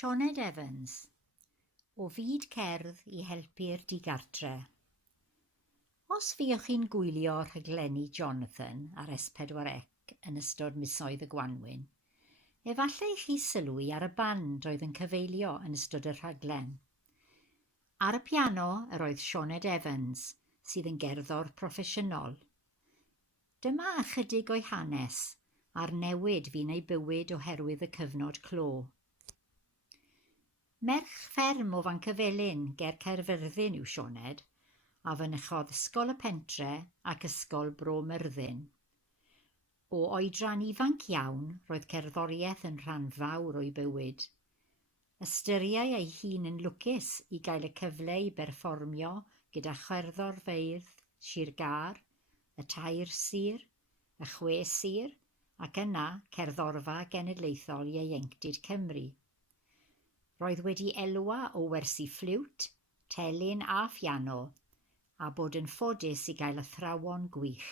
Sioned Evans, o fyd cerdd i helpu'r digartref. Os fuwch chi'n gwylio rhaglenni Jonathan ar S4C yn ystod misoedd y Gwanwyn, efallai chi sylwi ar y band oedd yn cyfeilio yn ystod y rhaglen. Ar y piano yr oedd Sioned Evans, sydd yn gerddor proffesiynol. Dyma ychydig o'i hanes a'r newid fu'n ei bywyd oherwydd y cyfnod clo. Merch fferm o Fancyfelin ger Caerfyrddin yw Sioned, a fynychodd ysgol y pentre ac ysgol Bro Myrddin. O oedran ifanc iawn, roedd cerddoriaeth yn rhan fawr o'i bywyd. Ystyriai ei hun yn lwcus i gael y cyfle i berfformio gyda cherddor feirdd Sir Gar, y Tair Sir, y Chwe Sir ac yna cerddorfa genedlaethol Ieuenctid Cymru. Roedd wedi elwa o wersi ffliwt, telyn a phiano, a bod yn ffodus i gael athrawon gwych.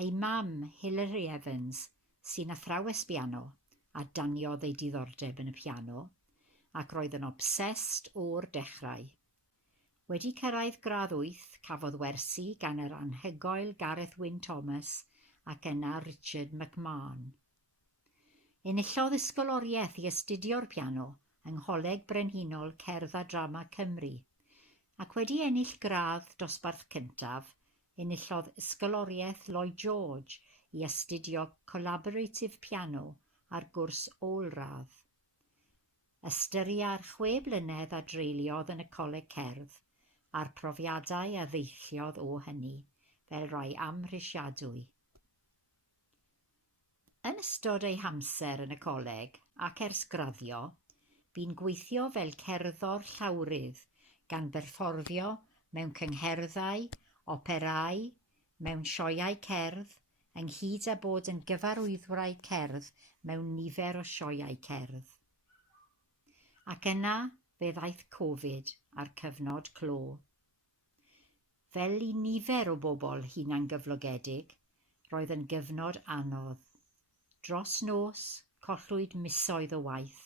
Ei mam, helpu'r Evans, sy'n athrawes piano, a daniodd ei diddordeb yn y piano, ac roedd yn obsessed o'r dechrau. Wedi cyrraedd gradd 8, cafodd wersi gan yr anhygoel Gareth Wyn Thomas ac yna Richard McMahon. Enillodd ysgoloriaeth i astudio'r piano yng Ngholeg Brenhinol Cerdd a Drama Cymru, ac wedi ennill gradd dosbarth cyntaf, enillodd ysgoloriaeth Lloyd George i astudio collaborative piano ar gwrs ôl-radd. Ystyria'r 6 blynedd a dreuliodd yn y Coleg Cerdd a'r profiadau a ddeilliodd o hynny fel rai amhrisiadwy. Yn ystod ei hamser yn y coleg ac ers graddio, bu'n gweithio fel cerddor llawrydd gan berfformio mewn cyngherddau, operau, mewn sioeau cerdd, ynghyd â bod yn gyfarwyddwraig cerdd mewn nifer o sioeau cerdd. Ac yna fe ddaeth Covid a'r cyfnod clo. Fel i nifer o bobl hunangyflogedig, roedd yn gyfnod anodd. Dros nos, collwyd misoedd o waith,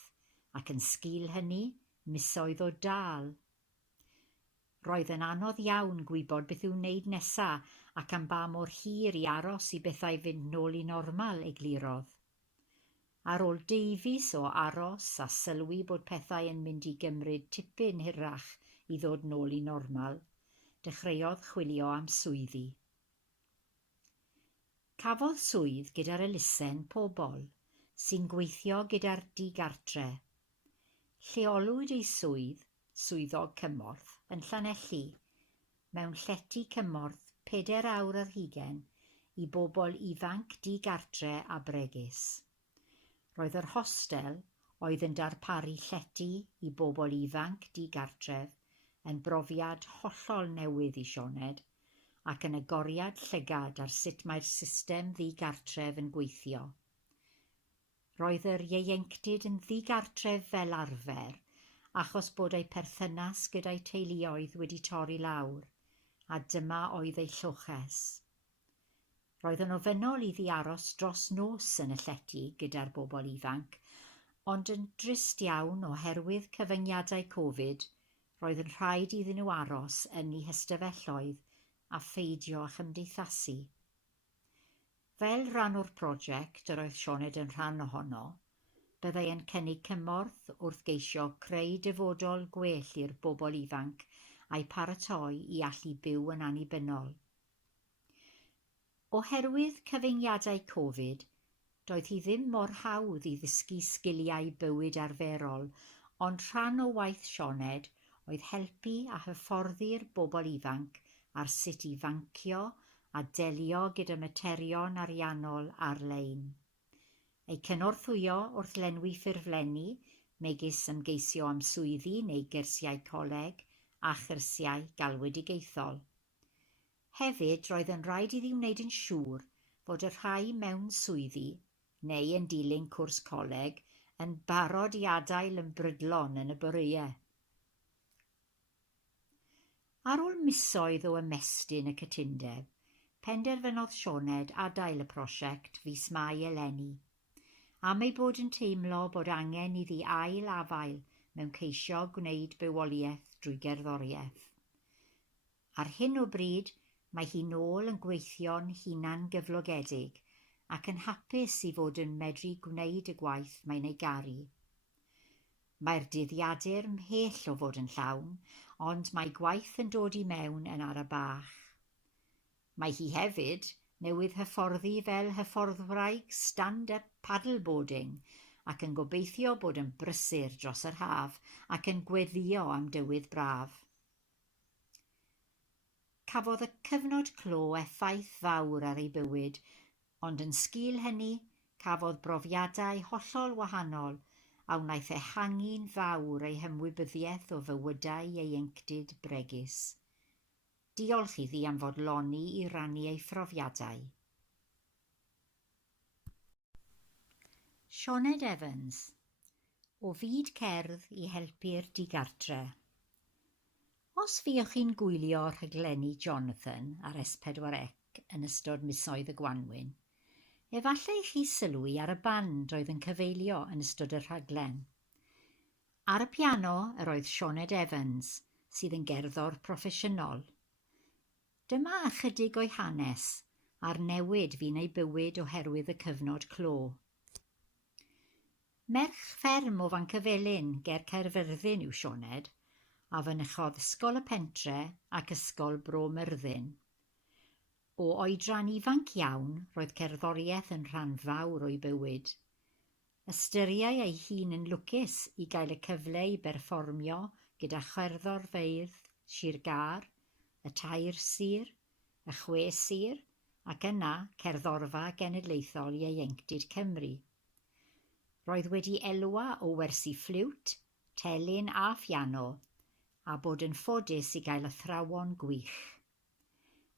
ac yn sgil hynny, misoedd o dal. Roedd yn anodd iawn gwybod beth i'w wneud nesaf ac am ba mor hir i aros i bethau fynd nôl i normal eglurodd. Ar ôl deufis o aros a sylwi bod pethau yn mynd i gymryd tipyn hirach i ddod nôl i normal, dechreuodd chwilio am swyddi. Cafodd swydd gyda'r elusen pobl sy'n gweithio gyda'r digartref. Lleolwyd ei swydd, swyddog cymorth, yn Llanelli, mewn llety cymorth 4 awr ar hugain i bobl ifanc digartref a bregus. Roedd yr hostel oedd yn darparu llety i bobl ifanc digartref yn brofiad hollol newydd i Sioned ac yn agoriad llygad ar sut mae'r system ddigartref yn gweithio. Roedd yr ieuenctid yn ddigartref fel arfer achos bod ei perthynas gyda'i teuluoedd wedi torri lawr, a dyma oedd ei llwches. Roedd yn ofynnol iddi aros dros nos yn y llety gyda'r bobl ifanc, ond yn drist iawn oherwydd cyfyngiadau Covid, roedd yn rhaid iddyn nhw aros yn eu hystafelloedd a pheidio â chymdeithasu. Fel rhan o'r prosiect yr oedd Sioned yn rhan ohono, byddai yn cynnig cymorth wrth geisio creu dyfodol gwell i'r bobl ifanc a'i paratoi i allu byw yn annibynnol. Oherwydd cyfyngiadau Covid, doedd hi ddim mor hawdd i ddysgu sgiliau bywyd arferol, ond rhan o waith Sioned oedd helpu a hyfforddi'r bobl ifanc ar sut i fancio a delio gyda materion ariannol ar-lein. Ei cynorthwyo wrth lenwi ffurflenni, megis ymgeisio am swyddi neu gyrsiau coleg a chyrsiau galwedigaethol. Hefyd roedd yn rhaid iddi wneud yn siŵr fod y rhai mewn swyddi neu yn dilyn cwrs coleg yn barod i adael yn brydlon yn y boreau. Ar ôl misoedd o ymestyn y cytundeb, penderfynodd Sioned adael y prosiect fis Mai eleni, am ei bod yn teimlo bod angen iddi ail-afael mewn ceisio gwneud bywoliaeth drwy gerddoriaeth. Ar hyn o bryd, mae hi nôl yn gweithio'n hunan gyflogedig ac yn hapus i fod yn medru gwneud y gwaith mae'n ei garu. Mae'r dyddiadur ymhell o fod yn llawn, ond mae gwaith yn dod i mewn yn ara bach. Mae hi hefyd newydd hyfforddi fel hyfforddwraig stand-up paddleboarding ac yn gobeithio bod yn brysur dros yr haf ac yn gweddio am dywydd braf. Cafodd y cyfnod clo effaith fawr ar ei bywyd, ond yn sgil hynny cafodd brofiadau hollol wahanol a wnaeth ehangu'n fawr ei hymwybyddiaeth o fywydau ieuenctid bregus. Diolch iddi am fodloni i rannu ei phrofiadau. Sioned Evans, o fyd cerdd i helpu'r digartref. Os fuwch chi'n gwylio rhaglenni Jonathan ar S4C yn ystod misoedd y Gwanwyn, efallai chi sylwi ar y band oedd yn cyfeilio yn ystod y rhaglen. Ar y piano yr oedd Sioned Evans, sydd yn gerddor proffesiynol. Dyma ychydig o'i hanes a'r newid fu'n ei bywyd oherwydd y cyfnod clo. Merch fferm o Fancyfelin ger Caerfyrddin yw Sioned, a fynychodd ysgol y pentre ac ysgol Bro Myrddin. O oedran ifanc iawn, roedd cerddoriaeth yn rhan fawr o'i bywyd. Ystyriai ei hun yn lwcus i gael y cyfle i berfformio gyda cherddorfeydd Sir Gar, y Tair Sir, y Chwe Sir ac yna cerddorfa genedlaethol ieuenctid Cymru. Roedd wedi elwa o wersi ffliwt, telyn a phiano, a bod yn ffodus i gael athrawon gwych.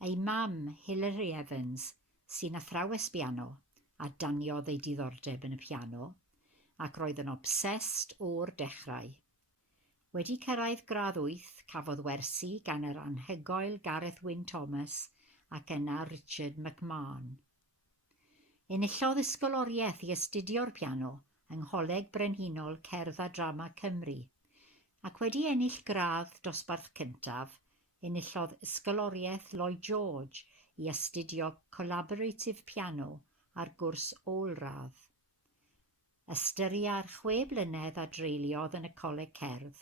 Ei mam, Sioned Evans, sy'n athrawes piano, a daniodd ei diddordeb yn y piano, ac roedd yn obsessed o'r dechrau. Wedi cyrraedd gradd 8, cafodd wersi gan yr anhygoel Gareth Wyn Thomas ac yna Richard McMahon. Enillodd ysgoloriaeth i astudio'r piano yng Ngholeg Brenhinol Cerdd a Drama Cymru, ac wedi ennill gradd dosbarth cyntaf, enillodd ysgoloriaeth Lloyd George i astudio collaborative piano ar gwrs ôl-radd. Ystyria'r 6 blynedd a dreuliodd yn y Coleg Cerdd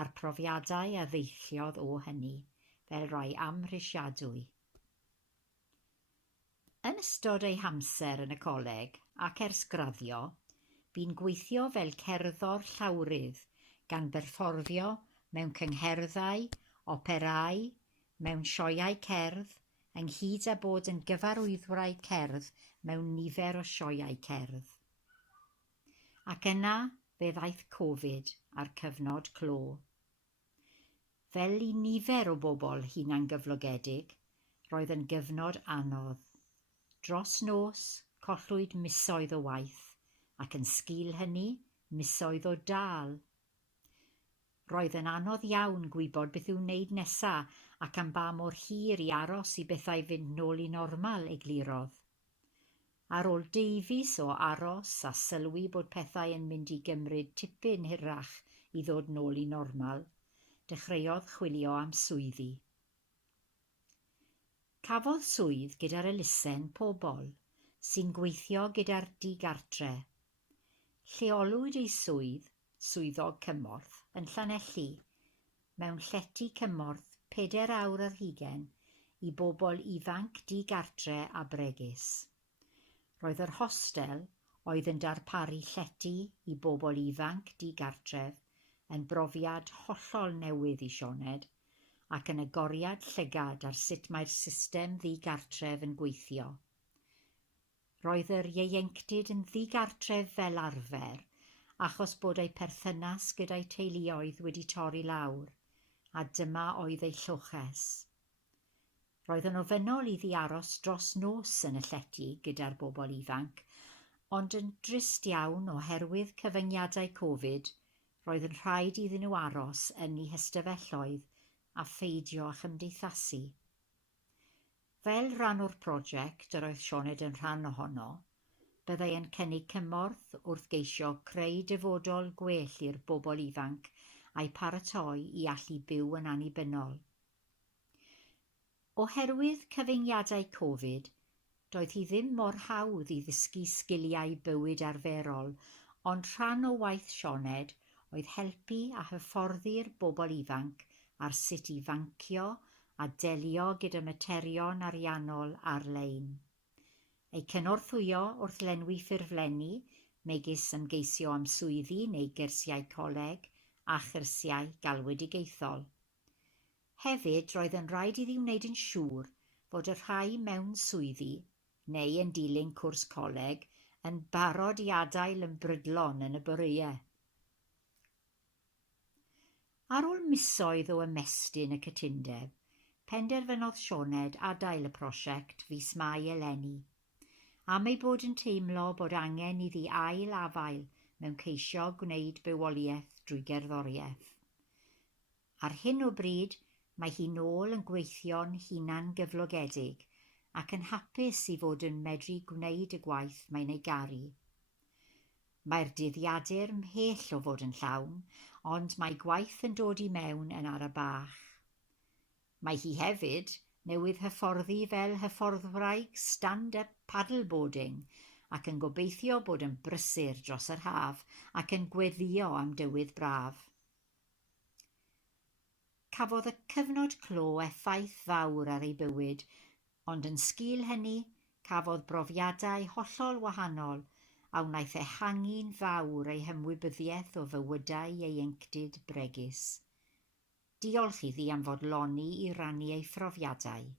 a'r profiadau a ddeilliodd o hynny fel rai amhrisiadwy. Yn ystod ei hamser yn y coleg ac ers graddio, bu'n gweithio fel cerddor llawrydd gan berffordio mewn cyngherddau, operau, mewn sioeau cerdd, ynghyd â bod yn gyfarwyddwraig cerdd mewn nifer o sioeau cerdd. Ac yna fe ddaeth Covid a'r cyfnod clo. Fel i nifer o bobl hunangyflogedig, roedd yn gyfnod anodd. Dros nos, collwyd misoedd o waith, ac yn sgil hynny, misoedd o dal. Roedd yn anodd iawn gwybod beth i'w wneud nesaf ac am ba mor hir i aros i bethau fynd nôl i normal eglurodd. Ar ôl deufis o aros a sylwi bod pethau yn mynd i gymryd tipyn hirach i ddod nôl i normal, dechreuodd chwilio am swyddi. Cafodd swydd gyda'r elusen pobl sy'n gweithio gyda'r digartref. Lleolwyd ei swyddog cymorth yn Llanelli, mewn llety cymorth 4 awr ar hugain i bobl ifanc digartre a bregus. Roedd yr hostel oedd yn darparu llety i bobl ifanc digartref yn brofiad hollol newydd i Sioned ac yn agoriad llygad ar sut mae'r system ddigartref yn gweithio. Roedd yr ieuenctid yn ddigartref fel arfer achos bod ei perthynas gyda'i teuluoedd wedi torri lawr, a dyma oedd ei llwches. Roedd yn ofynnol iddi aros dros nos yn y llety gyda'r bobl ifanc, ond yn drist iawn oherwydd cyfyngiadau Covid, roedd yn rhaid iddyn nhw aros yn eu hystafelloedd a pheidio â chymdeithasu. Fel rhan o'r prosiect yr oedd Sioned yn rhan ohono, byddai yn cynnig cymorth wrth geisio creu dyfodol gwell i'r bobl ifanc a'i paratoi i allu byw yn annibynnol. Oherwydd cyfyngiadau Covid, doedd hi ddim mor hawdd i ddysgu sgiliau bywyd arferol, ond rhan o waith Sioned oedd helpu a hyfforddi'r bobl ifanc ar sut i fancio a delio gyda materion ariannol ar-lein. Ei cynorthwyo wrth lenwi ffurflenni, megis ymgeisio am swyddi neu gyrsiau coleg a chyrsiau galwedigaethol. Hefyd, roedd yn rhaid iddi wneud yn siŵr fod y rhai mewn swyddi neu yn dilyn cwrs coleg yn barod i adael yn brydlon yn y boreau. Ar ôl misoedd o ymestyn y cytundeb, penderfynodd Sioned adael y prosiect fis Mai eleni, am ei bod yn teimlo bod angen iddi ail-afael mewn ceisio gwneud bywoliaeth drwy gerddoriaeth. Ar hyn o bryd, mae hi nôl yn gweithio'n hunan gyflogedig ac yn hapus i fod yn medru gwneud y gwaith mae'n ei garu. Mae'r dyddiadur mhell o fod yn llawn, ond mae gwaith yn dod i mewn yn ar y bach. Mae hi hefyd newydd hyfforddi fel hyfforddwraig stand-up paddleboarding ac yn gobeithio bod yn brysur dros yr haf ac yn gweddio am dywydd braf. Cafodd y cyfnod clo effaith fawr ar ei bywyd, ond yn sgil hynny, cafodd brofiadau hollol wahanol a wnaeth ehangu'n fawr ei hymwybyddiaeth o fywydau ieuenctid bregus. Diolch iddi am fodloni i rannu ei phrofiadau.